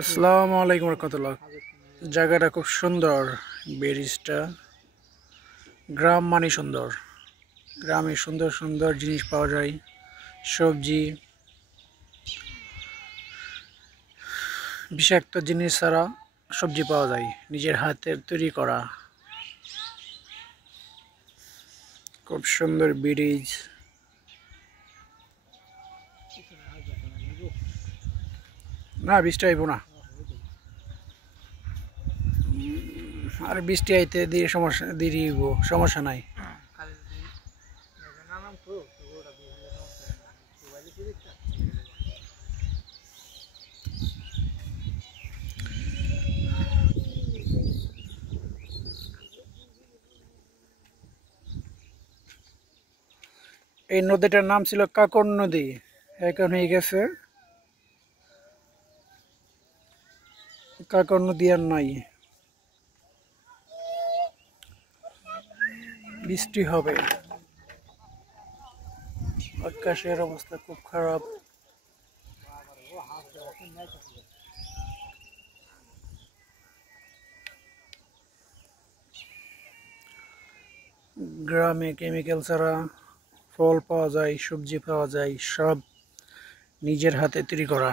আসসালামু আলাইকুম রহমতুল্লাহ। জায়গাটা খুব সুন্দর। ব্রিজটা, গ্রাম মানে সুন্দর। গ্রামে সুন্দর সুন্দর জিনিস পাওয়া যায়, সবজি, বিষাক্ত জিনিস ছাড়া সবজি পাওয়া যায়, নিজের হাতের তৈরি করা। খুব সুন্দর ব্রিজ। না, বৃষ্টি আইব না। আর বৃষ্টি আইতে দিয়ে দেরি হইব, সমস্যা নাই। এই নদীটার নাম ছিল কাকর নদী, এখন হয়ে গেছে কাকর নদী আর নাই। বৃষ্টি হবে, আকাশের অবস্থা খুব খারাপ। গ্রামে কেমিক্যাল ছাড়া ফল পাওয়া যায়, সবজি পাওয়া যায়, সব নিজের হাতে তৈরি করা।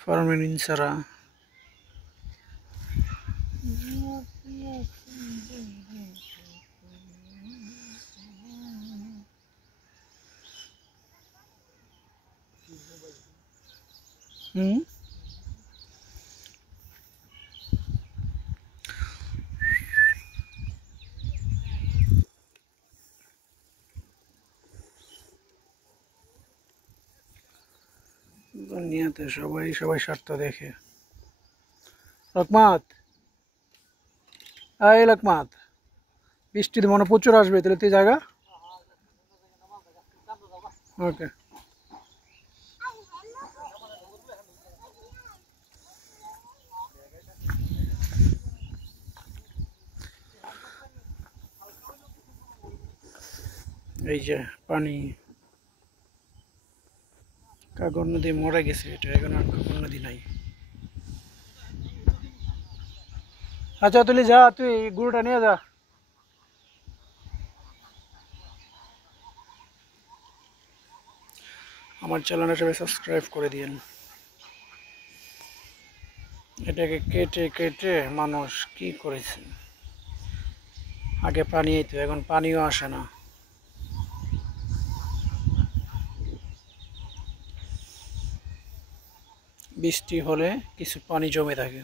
ফরমালিন ছাড়া। হুম, দুনিয়াতে সবাই সবাই স্বার্থ দেখে। লোকমাত, এই লোকমাত, বৃষ্টি মনে হয় প্রচুর আসবে, তাহলে তুই জায়গা। ওকে। এই যে পানি, কাকর নদী মরে গেছে, এটা এখন আর কাকর নদী নাই। আচ্ছা, তুই যা, তুই গরুটা নিয়ে যা। আমার চ্যানেলটা সবাই সাবস্ক্রাইব করে দিয়েন। এটাকে কেটে কেটে মানুষ কি করেছে। আগে পানি আইতো, এখন পানিও আসে না। বৃষ্টি হলে কিছু পানি জমে থাকে।